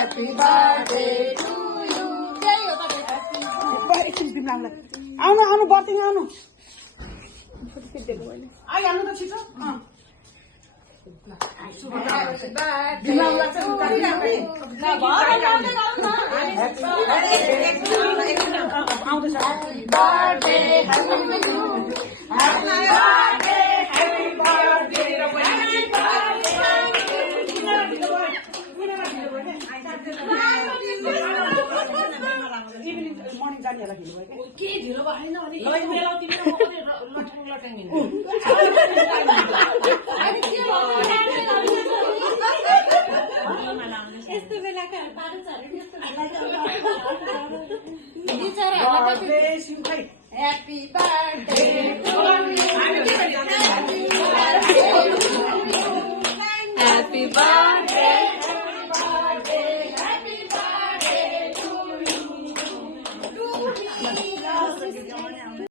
Happy birthday to you. एकछिन तिमीलाई आउनु आउनु बर्ती आउनु आइहाल्नु त छिटो मर्निङ जानेहरूलाई खेल्नुभयो के ढिलो भएन भने यस्तो बेलाका Happy birthday to you. Happy birthday.